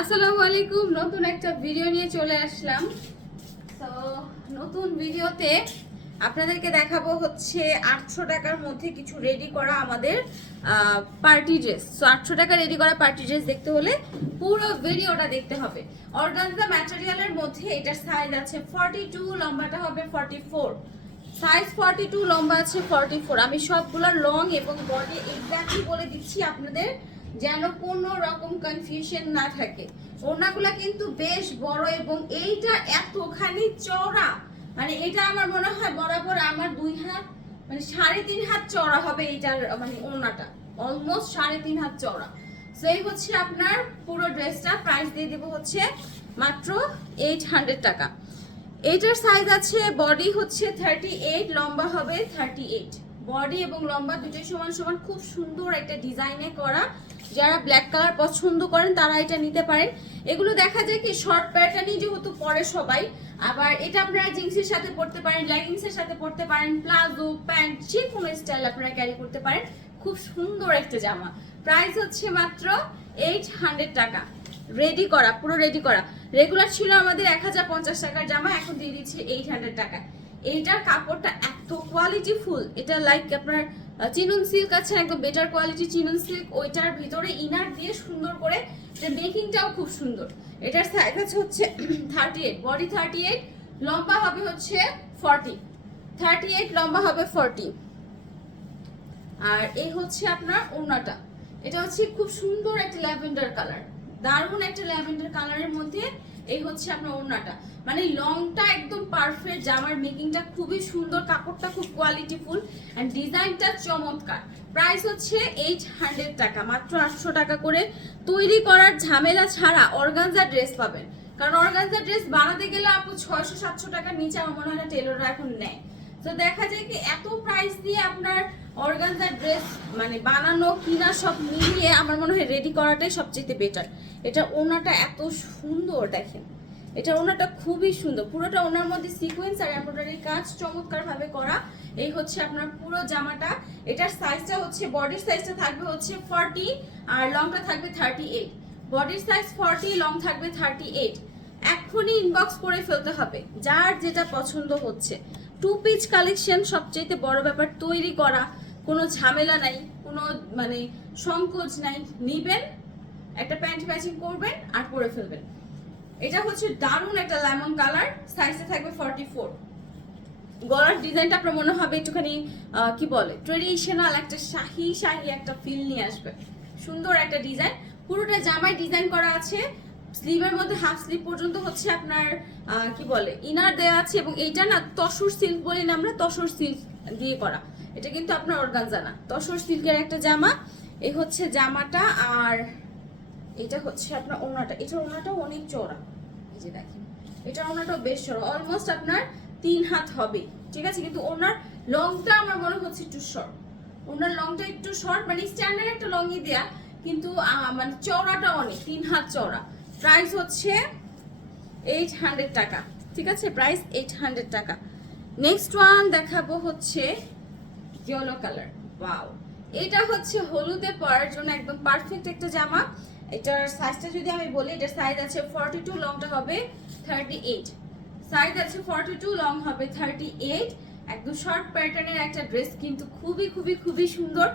আসসালামু আলাইকুম, নতুন একটা ভিডিও নিয়ে চলে আসলাম। তো নতুন ভিডিওতে আপনাদেরকে দেখাবো হচ্ছে 800 টাকার মধ্যে কিছু রেডি করা আমাদের পার্টি ড্রেস। সো 800 টাকা রেডি করা পার্টি ড্রেস দেখতে হলে পুরো ভিডিওটা দেখতে হবে। অর্গানজা ম্যাটেরিয়ালের মধ্যে এটার সাইজ আছে 42, লম্বাটা হবে 44। সাইজ 42, লম্বা আছে 44। আমি সবগুলোর লং এবং বডি এক্স্যাক্টলি বলে দিচ্ছি আপনাদের, যেন কোনো রকম কনফিউশন না থাকে। ওড়নাগুলা কিন্তু বেশ বড় এবং এইটা এতখানি চওড়া, মানে এটা আমার মনে হয় বরাবর আমার 2 হাত, মানে 3.5 হাত চওড়া হবে এইটার, মানে ওড়নাটা অলমোস্ট 3.5 হাত চওড়া। সো এই হচ্ছে আপনার পুরো ড্রেসটা। প্রাইস দিয়ে দেবো হচ্ছে মাত্র 800 টাকা। এইটার সাইজ আছে, বডি হচ্ছে 38, লম্বা হবে 38। বডি এবং লম্বা দুটোই সমান সমান, খুব সুন্দর একটা ডিজাইনে করা। যারা ব্ল্যাক কালার পছন্দ করেন তারা এটা নিতে পারেন। এগুলো দেখা যায় কি শর্ট প্যাটার্নই যেহেতু পরে সবাই, আবার এটা আপনারা জিন্সের সাথে পরতে পারেন, লেগিংসের সাথে পরতে পারেন, প্লাজো প্যান্ট যে কোনো স্টাইল আপনারা ক্যারি করতে পারেন। খুব সুন্দর একটা জামা। প্রাইস হচ্ছে মাত্র 800 টাকা। রেডি করা, পুরো রেডি করা। রেগুলার ছিল আমাদের 1050 টাকার জামা, এখন দিয়ে দিচ্ছি 800 টাকা। এইটার কাপড়টা এত কোয়ালিটি ফুল, এটা লাইক আপনার চিনন সিল্ক আছে, একদম বেটার কোয়ালিটি চিনন সিল্ক। ওইটার ভিতরে ইনার দিয়ে সুন্দর করে, এটা মেকিংটাও খুব সুন্দর। এটার সাইজ আছে হচ্ছে 38, বডি 38, লম্বা হবে হচ্ছে 40। 38 লম্বা হবে 40। আর এই হচ্ছে আপনার ওড়নাটা। এটা হচ্ছে খুব সুন্দর একটা ল্যাভেন্ডার কালার, দারুণ একটা ল্যাভেন্ডার কালারের মধ্যে এই হচ্ছে আপনার ওড়নাটা। মানে লংটা একদম পারফেক্ট, জামার মেকিংটা খুবই সুন্দর, কাপড়টা খুব কোয়ালিটিফুল এন্ড ডিজাইনটা চমৎকার। প্রাইস হচ্ছে 800 টাকা। মাত্র 800 টাকা করে তৈরি করার ঝামেলা ছাড়া অর্গানজা ড্রেস পাবেন। কারণ অর্গানজা ড্রেস বানাতে গেলে আপু 600-700 টাকার নিচে আমার মনে হয় না টেলররা এখন নেয়। তো দেখা যায় কি এত প্রাইস দিয়ে আপনার অর্গানজা ড্রেস মানে বানানো কিনা সব মিলিয়ে আমার মনে হয় রেডি করাটাই সবচেয়ে বেটার। এটা ওনাটা এত সুন্দর, দেখেন এটা ওনাটা খুবই সুন্দর। পুরোটা ওনার মধ্যে সিকোয়েন্স আর এমব্রয়ডারি কাজ চমৎকার ভাবে করা। এই হচ্ছে আপনার পুরো জামাটা। এটার সাইজটা হচ্ছে, বডির সাইজটা থাকবে হচ্ছে 40 আর লংটা থাকবে 38। বডির সাইজ 40, লং থাকবে 38। এখনই ইনবক্স করে ফেলতে হবে যার যেটা পছন্দ হচ্ছে। 2 পিস কালেকশন, সবচেয়ে বড় ব্যাপার তৈরি করা, কোনো ঝামেলা নাই, কোনো মানে সংকোচ নাই। নিবেন, একটা প্যান্ট ম্যাচিং করবেন আর পরে ফেলবেন। এটা হচ্ছে দারুণ একটা লেমন কালার, সাইজে থাকবে 44। গলার ডিজাইনটা আপনার মনে হবে একটুখানি কি বলে ট্রেডিশনাল একটা শাহি শাহি একটা ফিল নিয়ে আসবে। সুন্দর একটা ডিজাইন, পুরোটা জামায় ডিজাইন করা আছে। স্লিভের মধ্যে হাফ স্লিভ পর্যন্ত হচ্ছে আপনার কি বলে ইনার দেওয়া আছে। এবং এইটা না তসর সিল্ক বলি না আমরা, তসর সিল্ক দিয়ে করা। এটা কিন্তু আপনার অর্গানজা না, তসর সিল্কের একটা জামা। এই হচ্ছে জামাটা। আর এটা হচ্ছে আপনার ওড়নাটা। এটা ওড়নাটাও অনেক চওড়া, এই যে দেখেন এটা ওড়নাটাও বেশ চওড়া, অলমোস্ট আপনার 3 হাত হবে, ঠিক আছে। কিন্তু ওনার লংটা আমার মনে হচ্ছে একটু শর্ট। ওনার লংটা একটু শর্ট, মানে স্ট্যান্ডার্ড একটা লংই দেয়া, কিন্তু মানে চওড়াটা অনেক, 3 হাত চওড়া। প্রাইস হচ্ছে 800 টাকা, ঠিক আছে। প্রাইস 800 টাকা। নেক্সট ওয়ান দেখাবো হচ্ছে ইয়েলো কালার। ওয়াও, এটা হচ্ছে হলুদে পরার জন্য একদম পারফেক্ট একটা জামা। এটার সাইজটা যদি আমি বলি, এটার সাইজ আছে 42, লংটা হবে 38। সাইজ আছে 42, লং হবে 38। একদম শর্ট প্যাটার্নের একটা ড্রেস, কিন্তু খুবই খুবই খুবই সুন্দর।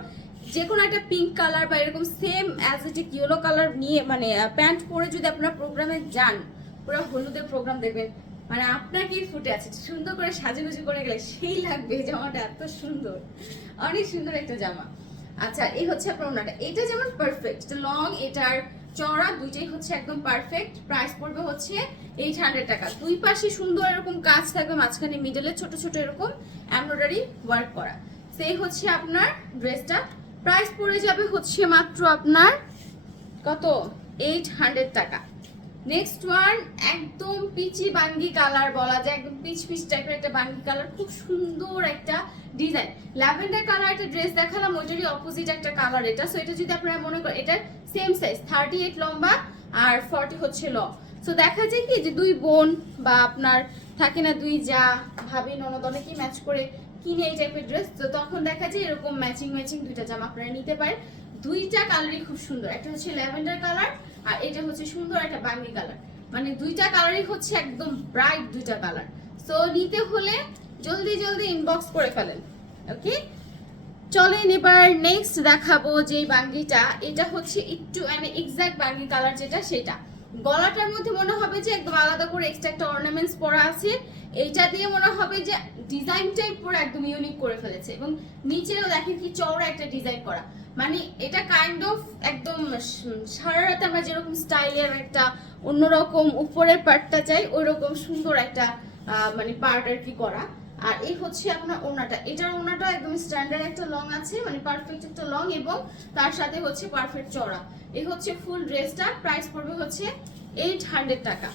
যে কোনো একটা পিঙ্ক কালার বা এরকম same as it yellow colour নিয়ে, মানে প্যান্ট পরে যদি আপনারা প্রোগ্রামে যান, পুরো হলুদের প্রোগ্রাম দেখবেন, মানে আপনার কি ফুটে আছে, সুন্দর করে সাজুগুজু করে গেলে সেই লাগবে। জামাটা এত সুন্দর, অনেক সুন্দর একটা জামা। আচ্ছা, এই হচ্ছে আপনার ওনাটা। এটা যেমন পারফেক্ট লং, এটার চওড়া দুইটাই হচ্ছে একদম পারফেক্ট। প্রাইস পড়বে হচ্ছে 800 টাকা। দুই পাশে সুন্দর এরকম কাজ থাকবে, মাঝখানে মিডলে ছোট ছোট এরকম এমব্রয়ডারি ওয়ার্ক করা। সেই হচ্ছে আপনার ড্রেসটা। প্রাইস পড়ে যাবে হচ্ছে মাত্র আপনার কত, 800 টাকা। নেক্সট ওয়ান একদম পিচি বাঙ্গি কালার বলা যায়, একদম পিচ পিচ টাইপের একটা বাঙ্গি কালার, খুব সুন্দর একটা ডিজাইন। ল্যাভেন্ডার কালার একটা ড্রেস দেখালাম, ওইটারই অপোজিট একটা কালার এটা। সো এটা যদি আপনারা মনে করেন, এটার সেম সাইজ 38 লম্বা আর 40 হচ্ছে লং। সো দেখা যায় কি যে দুই বোন বা আপনার থাকে না দুই যা ভাবি ননদ অনেকেই ম্যাচ করে কিনে এই টাইপের ড্রেস, তো তখন দেখা যায় এরকম ম্যাচিং ম্যাচিং দুইটা জামা আপনারা নিতে পারেন। দুইটা কালারই খুব সুন্দর, একটা হচ্ছে ল্যাভেন্ডার কালার আর এটা হচ্ছে সুন্দর একটা বাঙ্গি কালার, মানে দুইটা কালারই হচ্ছে একদম ব্রাইট দুইটা কালার। সো নিতে হলে জলদি জলদি ইনবক্স করে ফেলেন। ওকে, চলেন এবার নেক্সট দেখাবো যে বাঙ্গিটা, এটা হচ্ছে একটু মানে এক্সাক্ট বাঙ্গি কালার যেটা সেটা। গলাটার মধ্যে মনে হবে যে একদম আলাদা করে এক্সট্রা একটা অর্নামেন্টস পরা আছে, এইটা দিয়ে মনে হবে যে ডিজাইনটাই পুরো একদম ইউনিক করে ফেলেছে। এবং নিচেও দেখেন কি চওড়া একটা ডিজাইন করা, মানে এটা কাইন্ড অফ একদম সারা রাতে আমরা যেরকম স্টাইলের একটা অন্যরকম উপরের পার্টটা চাই ওইরকম সুন্দর একটা মানে পার্ট আর কি করা। আর এই হচ্ছে আপনার ওড়নাটা, এটার ওড়নাটা একদম স্ট্যান্ডার্ড একটা লং আছে, মানে পারফেক্ট একটা লং এবং তার সাথে হচ্ছে পারফেক্ট চওড়া। এই হচ্ছে ফুল ড্রেসটা, প্রাইস পড়বে হচ্ছে 800 টাকা।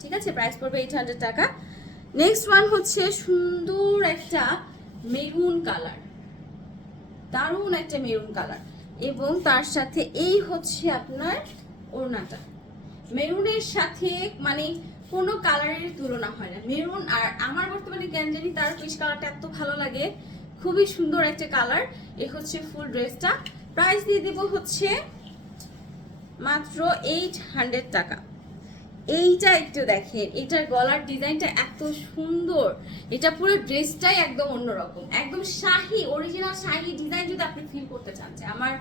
ঠিক আছে, প্রাইস পড়বে 800 টাকা। নেক্সট ওয়ান হচ্ছে সুন্দর একটা মেরুন কালার, দারুণ একটা মেরুন কালার এবং তার সাথে এই হচ্ছে আপনার ওড়নাটা। মেরুনের সাথে মানে কোনো কালারের তুলনা হয় না মেরুন। আর আমার বর্তমানে কেন জানি তার ফিশ কালারটা এত ভালো লাগে, খুবই সুন্দর একটা কালার। এই হচ্ছে ফুল ড্রেসটা, প্রাইস দিয়ে দেব হচ্ছে মাত্র 800 টাকা। এইটা একটু দেখেন, এটার গলার ডিজাইনটা এত সুন্দর, এটা পুরো ড্রেসটাই একদম অন্যরকম, একদম শাহি অরিজিনাল শাহি ডিজাইন। যদি আপনি ফিল করতে চান যে আমার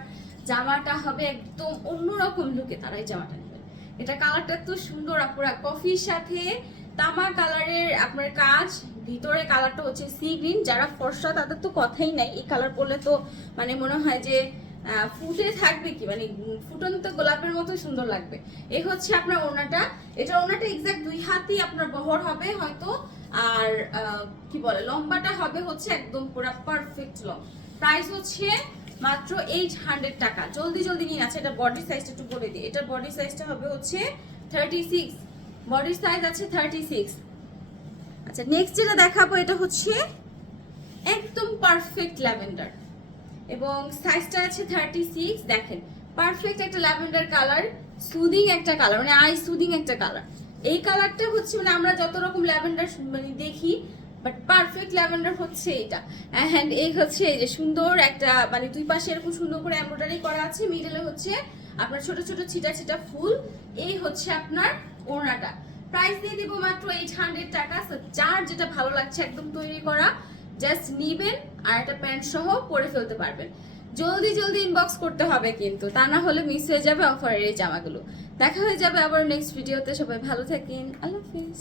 জামাটা হবে একদম অন্যরকম লুকে, তারা এই জামাটা নেবেন। এটা কালারটা এত সুন্দর, পুরো কফির সাথে তামা কালারের আপনার কাজ, ভিতরে কালারটা হচ্ছে সি গ্রিন। যারা ফর্সা তাদের তো কথাই নাই, এই কালার পরলে তো মানে মনে হয় যে ফুটে থাকবে কি, মানে ফুটন্ত গোলাপের মতো সুন্দর লাগবে। এই হচ্ছে আপনার ওড়নাটা, এটা ওড়নাটা এক্সাক্ট 2 হাতই আপনার বহর হবে হয়তো। আর কি বলে লম্বাটা হবে হচ্ছে একদম পুরো পারফেক্ট লং। প্রাইস হচ্ছে মাত্র 800 টাকা। জলদি জলদি নিন। আছে এটা বডি সাইজটা একটু বলে দিই, এটার বডি সাইজটা হবে হচ্ছে 36, বডি সাইজ আছে 36। আচ্ছা নেক্সট যেটা দেখাবো এটা হচ্ছে একদম পারফেক্ট ল্যাভেন্ডার এবং সাইজটা আছে 36। দেখেন পারফেক্ট একটা ল্যাভেন্ডার কালার, সুদিং একটা কালার, মানে আই সুদিং একটা কালার। এই কালারটা হচ্ছে মানে আমরা যত রকম ল্যাভেন্ডার মানে দেখি, বাট পারফেক্ট ল্যাভেন্ডার হচ্ছে এটা। অ্যান্ড এই হচ্ছে এই যে সুন্দর একটা মানে দুই পাশে এরকম সুন্দর করে এমব্রয়ডারি করা আছে, মিডলে হচ্ছে আপনার ছোট ছোট ছিটা ছিটা ফুল। এই হচ্ছে আপনার ওড়নাটা, প্রাইস দিয়ে দিব মাত্র 800 টাকা। যার যেটা ভালো লাগছে একদম তৈরি করা, জাস্ট নিবেন আর একটা প্যান্ট সহ পরে ফেলতে পারবেন। জলদি জলদি ইনবক্স করতে হবে কিন্তু, তা না হলে মিস হয়ে যাবে অফারের এই জামাগুলো। দেখা হয়ে যাবে আবার নেক্সট ভিডিওতে। সবাই ভালো থাকেন, আল্লাহ হাফেজ।